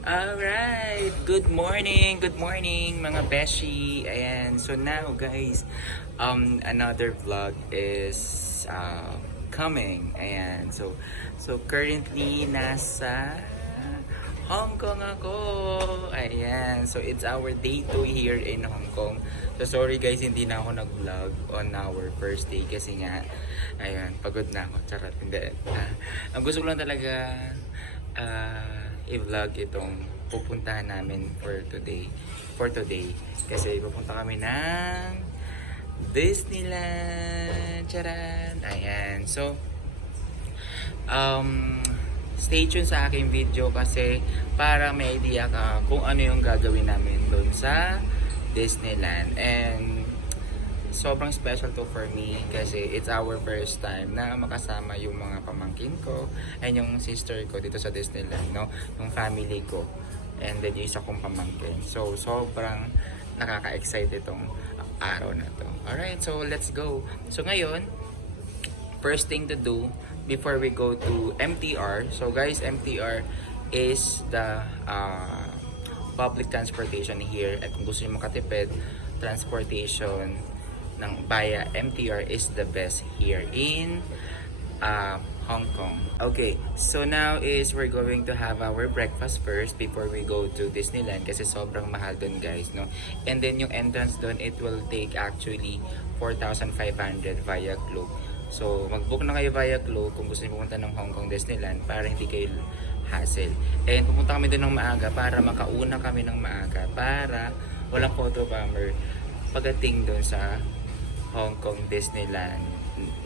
Alright, good morning mga beshi. Ayan, so now guys, another vlog is coming. Ayan, so currently nasa Hong Kong ako. Ayan, so it's our day 2 here in Hong Kong. So sorry guys, hindi na ako nag-vlog on our first day kasi nga, ayan, pagod na ako. Charot, hindi. Ang gusto ko lang talaga, i-vlog itong pupuntahan namin for today kasi pupunta kami ng Disneyland. Charan! Ayan, so stay tuned sa aking video kasi para may idea ka kung ano yung gagawin namin doon sa Disneyland. And sobrang special to for me kasi it's our first time na makasama yung mga pamangkin ko and yung sister ko dito sa Disneyland, no? Yung family ko and then yung isa kong pamangkin. So sobrang nakaka-excite itong araw na to. Alright, so let's go. So ngayon, first thing to do before we go to MTR. So guys, MTR is the public transportation here, at kung gusto niyo makatipid, transportation ng via MTR is the best here in Hong Kong. Okay, so now is we're going to have our breakfast first before we go to Disneyland kasi sobrang mahal dun guys, no? And then yung entrance dun, it will take actually 4,500 via Klook. So mag-book na kayo via Klook kung gusto niyo pumunta ng Hong Kong Disneyland para hindi kayo hassle. And pupunta kami dun ng maaga para makauna kami ng maaga para walang photo bomber pagdating dun sa Hong Kong Disneyland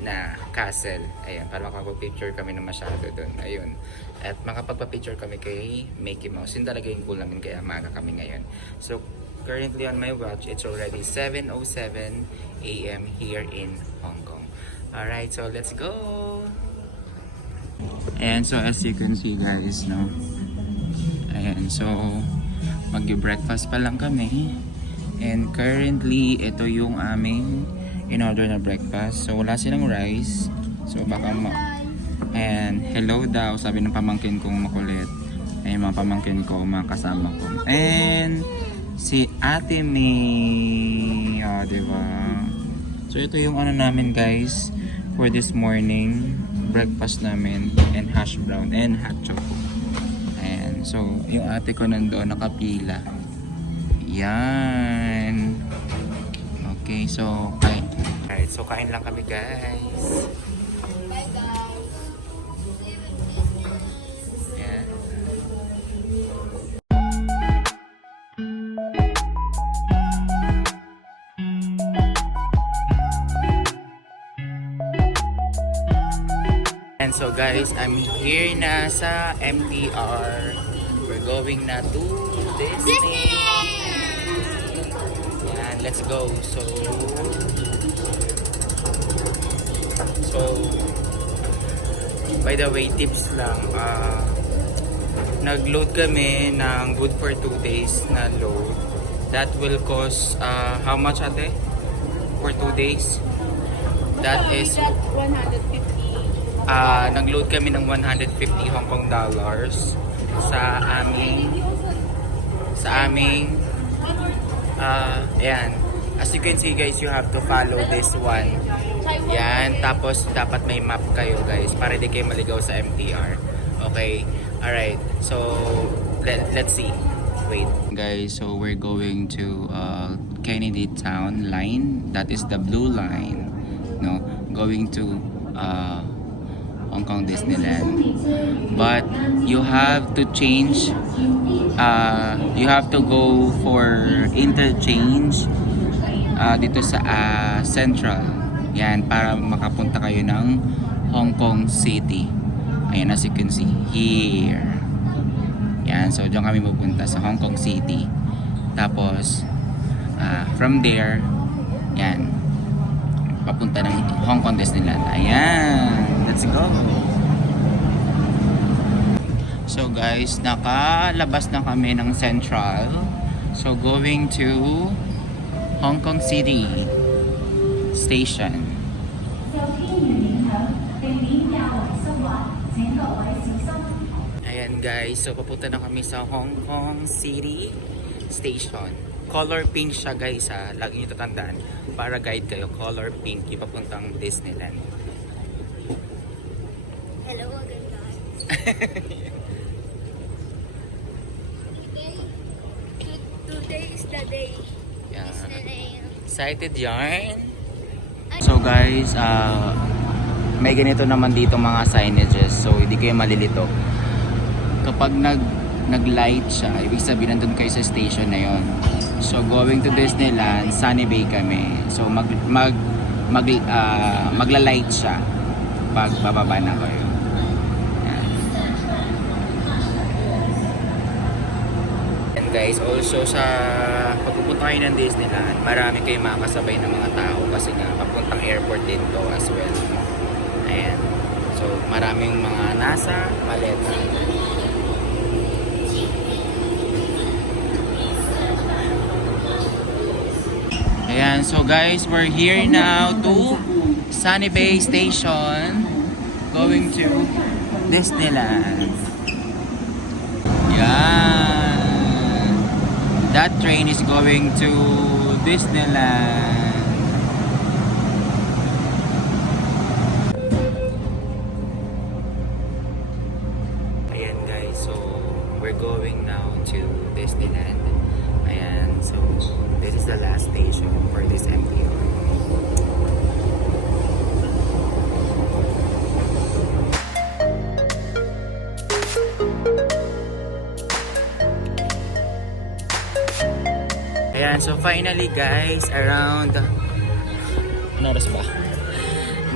na castle. Ayan, para makapag-picture kami na masyado doon. Ayun. At makapagpa-picture kami kay Mickey Mouse. Yun talaga yung cool namin kaya maaga kami ngayon. So, currently on my watch, it's already 7:07 AM here in Hong Kong. Alright, so let's go! Ayan, so as you can see guys, no? Ayan, so mag-breakfast pa lang kami. And currently, ito yung aming in-order na breakfast. So wala silang rice. So baka and hello daw, sabi ng pamangkin kong makulit. Ay mga pamangkin ko, mga kasama ko. And si Ate May. Oh, diba? So ito yung ano namin guys for this morning. Breakfast namin. And hash brown and hot choco. And so yung ate ko nandoon nakapila. Yan. Okay, so kain. Alright, so kain lang kami guys. Bye guys. Yan. And so guys, I'm here na sa MTR. We're going na to Disney. Yan, let's go. So by the way, tips lang, nag-load kami ng good for 2 days na load. That will cost how much ate? For 2 days? That is 150. nag-load kami ng 150 Hong Kong dollars sa aming ayan. As you can see guys, you have to follow this one. Yan, tapos dapat may map kayo guys para di kayo maligaw sa MTR. Okay? Alright, so let's see. Wait. Guys, so we're going to Kennedy Town line. That is the blue line. No? Going to Hong Kong Disneyland. But you have to change, you have to go for interchange dito sa Central. Yan, para makapunta kayo ng Hong Kong City. Ayan, as you can see here. Yan, so diyan kami pupunta sa Hong Kong City. Tapos from there, yan, papunta ng Hong Kong Disneyland. Ayan, let's go. So guys, nakalabas na kami ng Central. So going to Hong Kong City Station. Ayan guys, so papunta na kami sa Hong Kong City Station. Color pink siya guys ha, lagi nyo tatandaan. Para guide kayo, color pink yung papuntang Disneyland. Hello again, guys. Today is the day. Yeah. Disneyland. Excited yarn? So guys, may ganito naman dito mga signages, so hindi kayo malilito. Kapag nag-light siya, ibig sabihin nandun kayo sa station na yon. So going to Disneyland, Sunny Bay kami. So magla-light siya pag bababa na kayo. Yan. And guys, also sa pagpupunta kayo ng Disneyland, marami kayong makakasabay ng mga tao kasi nga papuntang airport din to as well. Ayan. So maraming mga nasa maleta. Ayan, so guys, we're here now to Sunny Bay Station, going to Disneyland. Yan. That train is going to Disneyland. Ayan guys, so we're going now to Disneyland. Ayan, so this is the last station for this MTO. Ayan, so finally guys, around ano oras ba?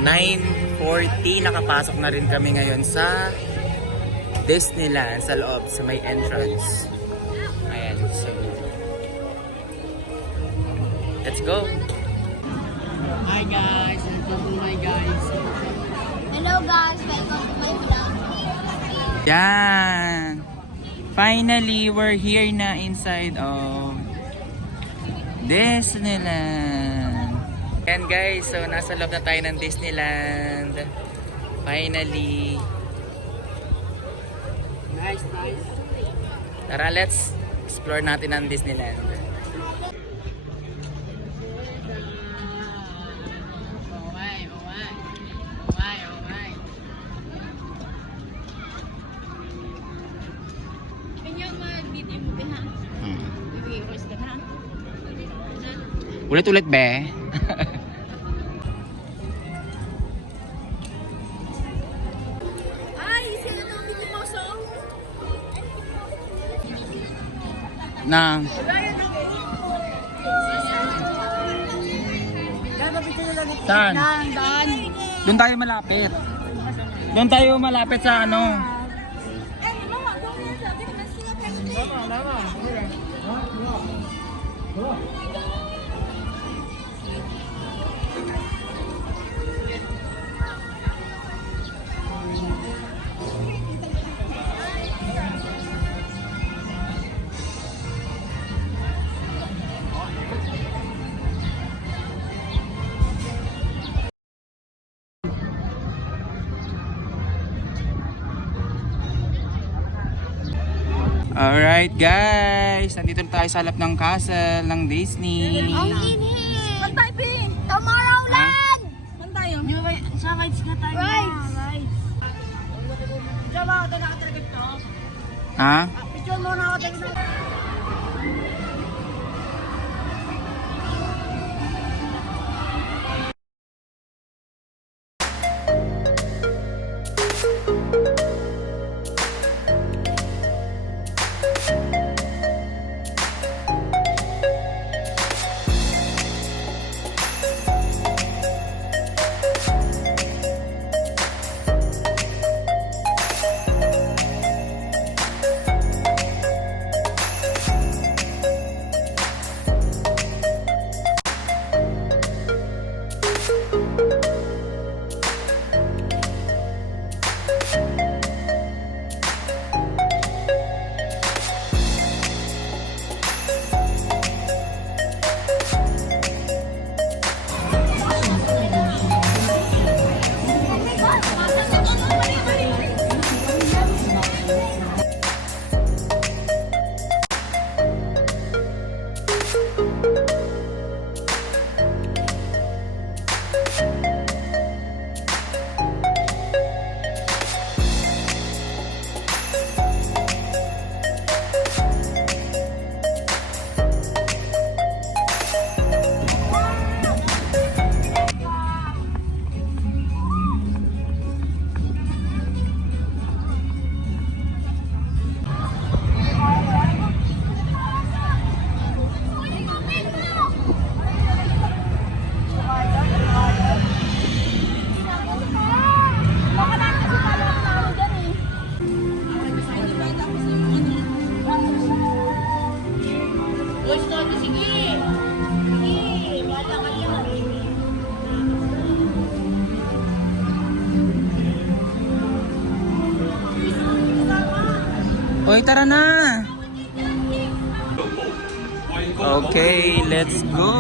9:40 nakapasok na rin kami ngayon sa Disneyland sa loob, sa may entrance. Ayan, so let's go! Hi guys, welcome to my guys. Hello guys, welcome to my vlog. Yan! Finally, we're here na inside of Disneyland. Yan guys, so nasa loob na tayo ng Disneyland. Finally. Nice. Tara, let's explore natin ang Disneyland. Ulit-ulit be. Ay, sino nang bumuso? Na saan? Doon tayo malapit. Doon tayo malapit sa ano. Alright guys, nandito na tayo sa halap ng castle ng Disney. Ang init! Pantay, Pin! Tomorrowland! Tayo. Sa rides na tayo. Rides! Rides. Picture mo ako tayo nakatragit to. Ha? Picture mo na ako tayo. Joy, tara na! Okay, let's go!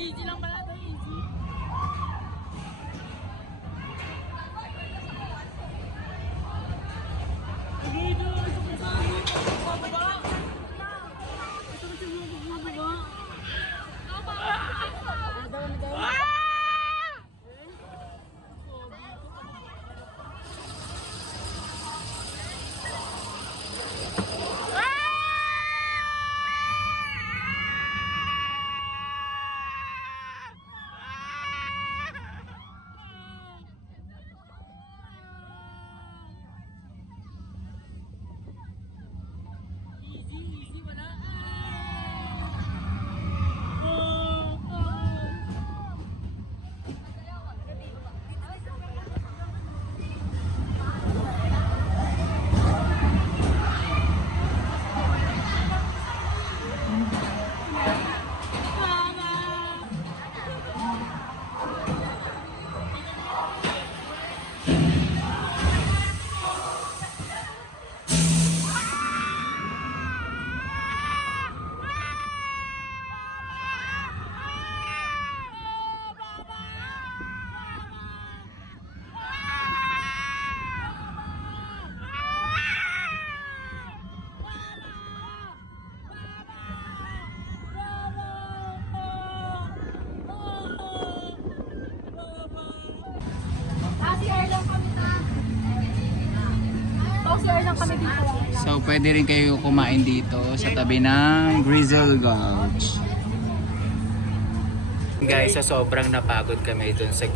Easy lang pala ito, easy. So, pwede rin kayo kumain dito sa tabi ng Grizzle Gulch. Guys, so sobrang napagod kami dun sa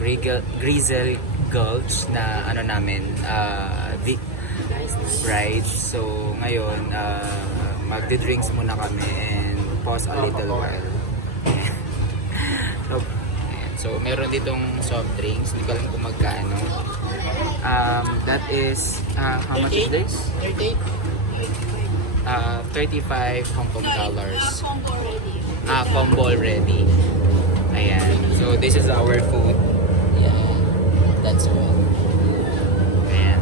Grizzle Gulch na ano namin, ride. So, ngayon, magdi-drinks muna kami and pause a little while. So, meron ditong soft drinks. Hindi ko alam kung magkano. That is, how much is this? 35 Hong Kong dollars. Combo already. Ayan. So, this is our food. Yeah, that's right. Ayan.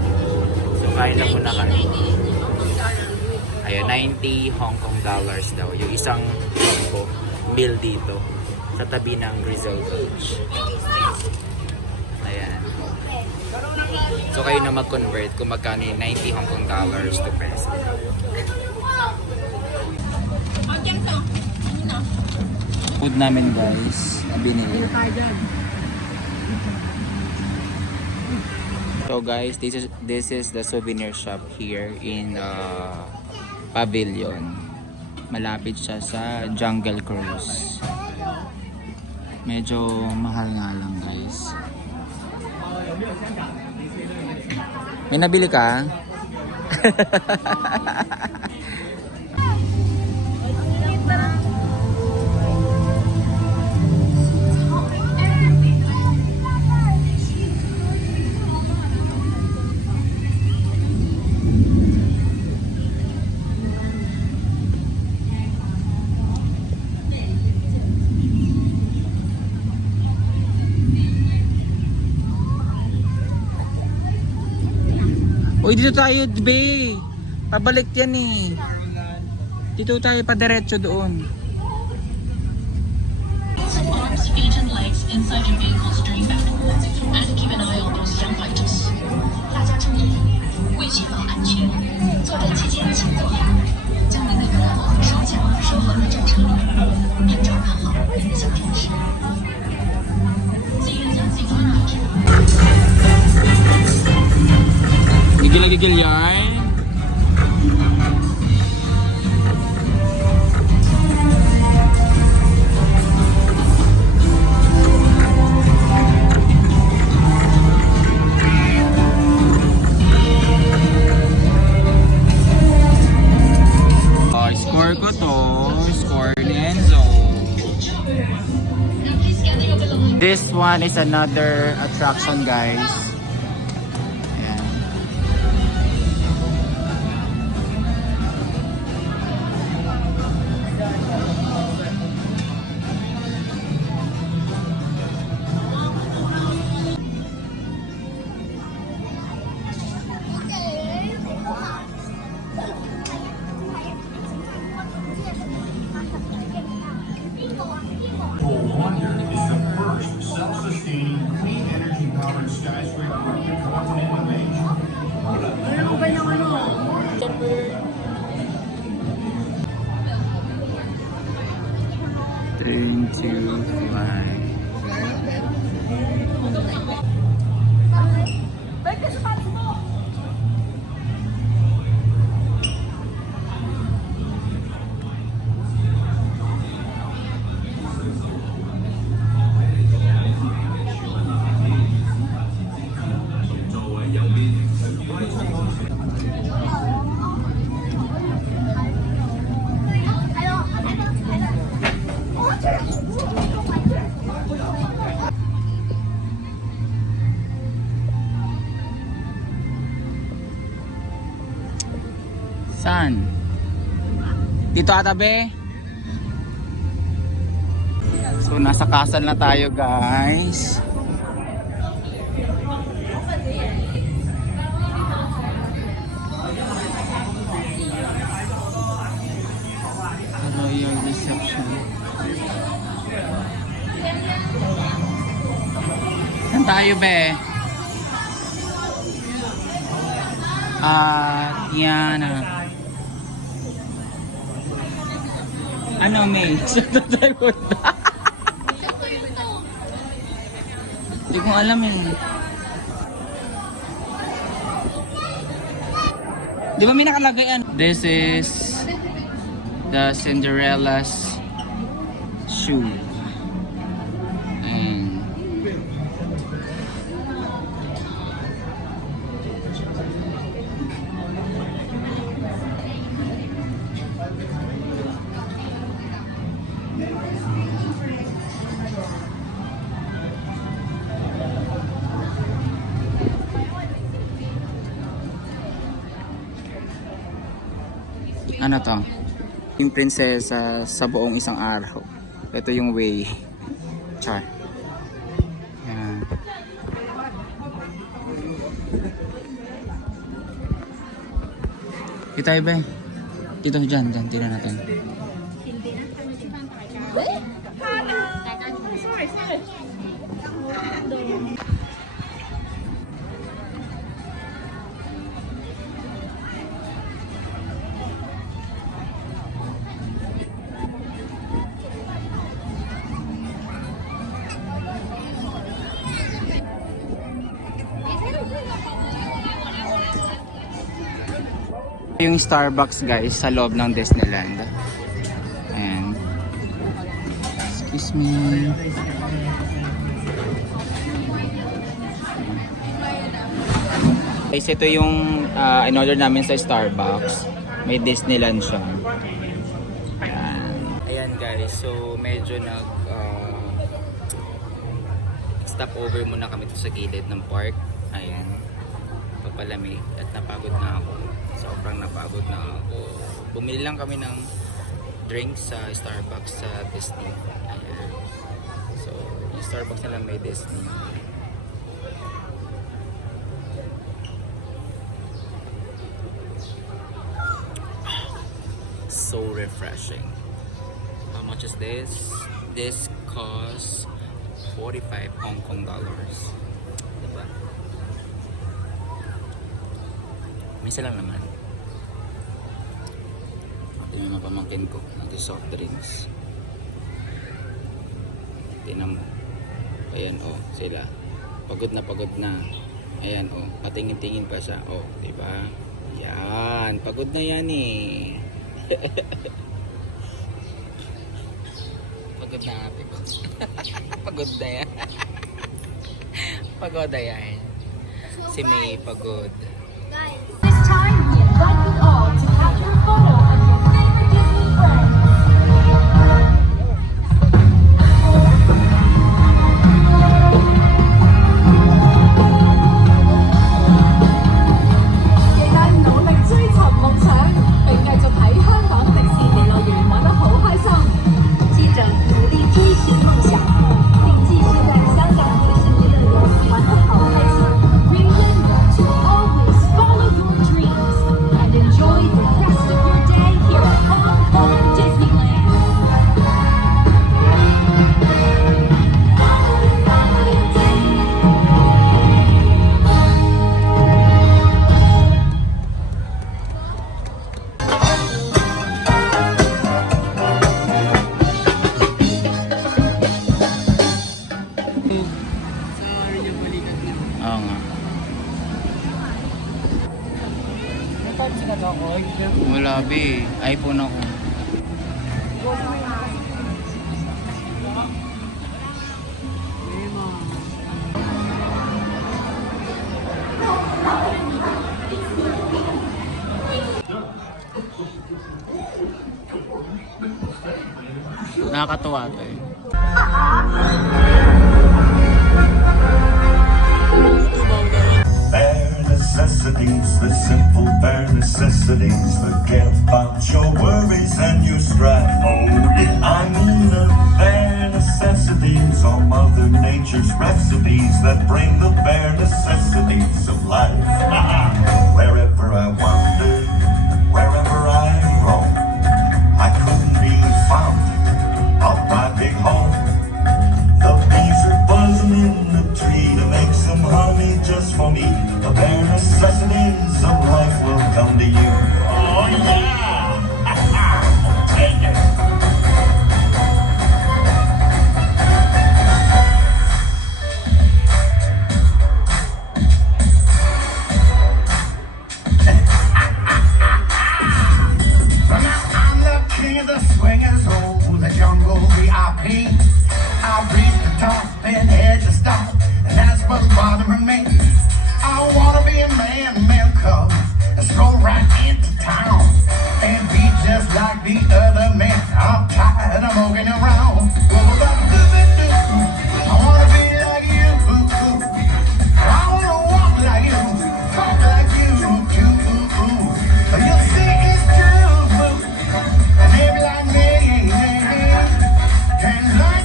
So, kain na muna kami. Ayan, 90 Hong Kong dollars daw. Yung isang combo meal dito sa tabi ng Grizzle Gulch. Ayan. So kayo na mag-convert kung magkano yung 90 Hong Kong dollars to peso. food namin guys, binili. So guys, this is the souvenir shop here in Pavilion. Malapit siya sa Jungle Cruise. Medyo mahal nga lang guys. May nabili ka? Uy, dito tayo, be. Pabalik yan eh. Dito tayo pa diretso doon. Arms, feet, and legs inside your vehicle stream back, and keep an eye on those young fighters. 大家注意，为确保安全，作战期间请走两步，将您的胳膊、手脚收合在战车里，并照看好您的小天使。自愿将自己安全。 Gigil-gigil yan. Score ko to. Score ni Enzo. This one is another attraction guys. Wonder is the first self-sustaining, clean energy-powered skyscraper on the continent of Asia. Turn to fly. Saan? Dito ata be? So nasa kasal na tayo guys. Royal reception. Saan tayo be? Tiana. Ano may? Saan tayo punta? Hindi ko alam eh. Di ba may nakalagay ano? This is the Cinderella's shoe. And ano to? Yung prinsesa sa buong isang araw. Ito yung way. Char. Yan. Dito tayo ba? Dito dyan, tingnan natin. Yung Starbucks guys sa loob ng Disneyland. Ayan. Excuse me. Guys, ito yung in-order namin sa Starbucks. May Disneyland siya. Ayan. Ayan guys, so medyo stop over muna kami sa gilid ng park. Ayan. Papalamig at napagod na ako. Sobrang napagod na ako. Bumili lang kami ng drinks sa Starbucks sa Disney. Ayan. So, yung Starbucks na lang may Disney. So refreshing. How much is this? This costs 45 Hong Kong dollars. Diba? Misa lang naman. Ito yung mga pamangkin ko. Nag-soft drinks. Tinan mo. Ayan oh, sila. Pagod na. Ayan oh, patingin-tingin pa siya. Oh, diba? Yan. Pagod na yan eh. Pagod na ate ko. Pagod na yan. Pagod na yan. Si May pagod. This time, we invite you all to capture a photo of your favorite Disney friends. Remember to always follow your dreams and enjoy the rest of your day here at Hong Kong Disneyland. Sorry yung balikat na. Oo nga. May pansin na ako. Wala be. iPhone ako. Nakakatuwa to eh. Bare necessities, the simple bare necessities. Forget about your worries and your strife. Oh, yeah. I mean the bare necessities are Mother Nature's recipes that bring the bare necessities of life. Wherever I wander, wherever I roam, I couldn't be found of my big home. The bees are buzzing in the tree to make some honey just for me. The bare necessities of life will come to you. Oh yeah! Take it! Now I'm the king of the swingers, oh, the jungle VIP. I reach the top and head to stop, and that's what's bothering me. I wanna be a man cub, and stroll right into town, and be just like the other men. I'm tired of moping around. I wanna be like you. I wanna walk like you, talk like you too. You see it's true, and maybe like me, and like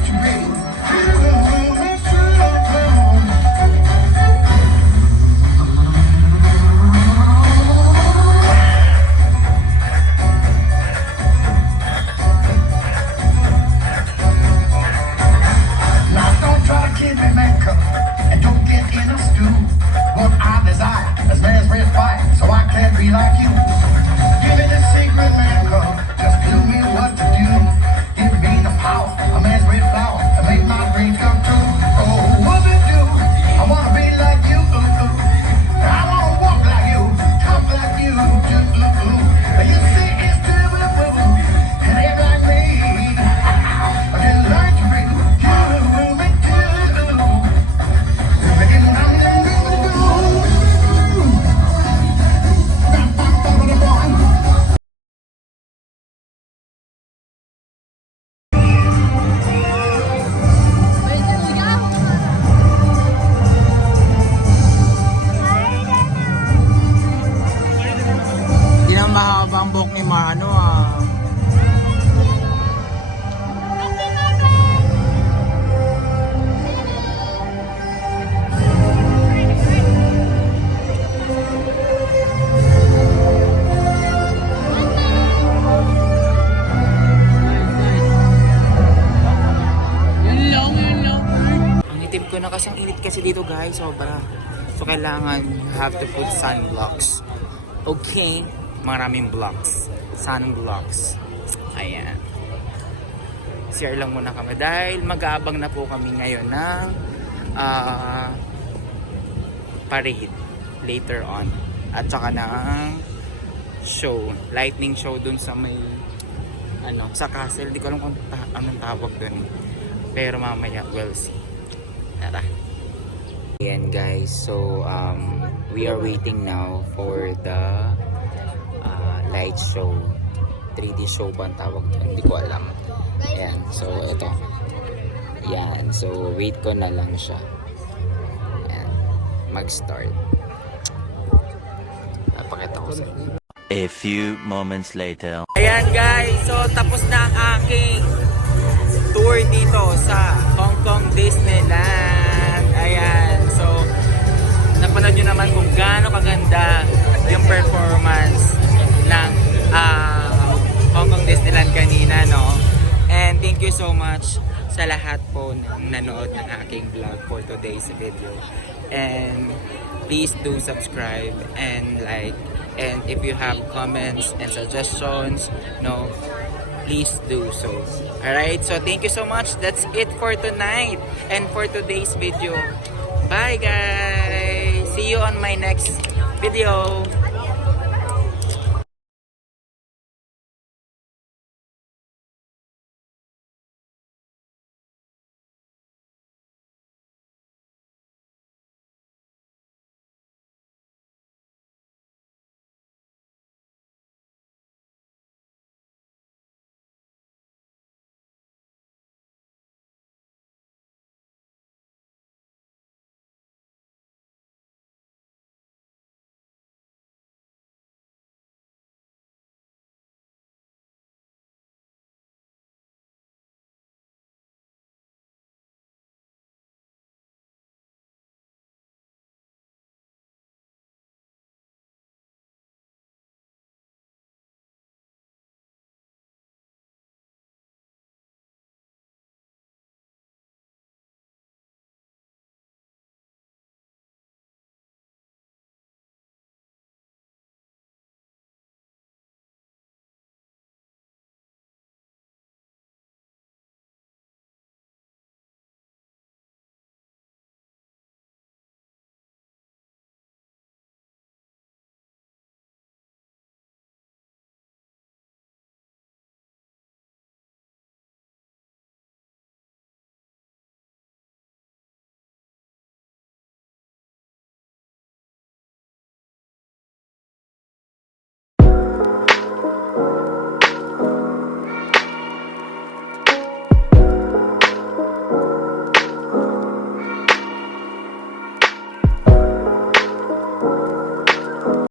Kasi ang init kasi dito guys, sobra. So kailangan have to put sunblocks. Okay? Maraming blocks. Sunblocks. Ayan. Share lang muna kami dahil mag-aabang na po kami ngayon ng parade later on. At saka ng show. Lightning show dun sa may sa castle. Di ko alam kung anong tawag dun. Pero mamaya we'll see. Tara. Ayan guys, so we are waiting now for the light show. 3D show ba ang tawag doon? Hindi ko alam. Ayan, so ito. Ayan, so wait ko na lang siya. Ayan, mag-start. Napakita ko sa inyo. A few moments later. Ayan guys, so tapos na ang aking tour dito sa Hong Kong Disneyland. Ayan, so napanood nyo naman kung gaano kaganda yung performance ng Hong Kong Disneyland kanina, no? And thank you so much sa lahat po na nanood ng aking vlog for today's video. And please do subscribe and like. And if you have comments and suggestions, no, please do so. Alright, so thank you so much. That's it for tonight and for today's video. Bye guys! See you on my next video.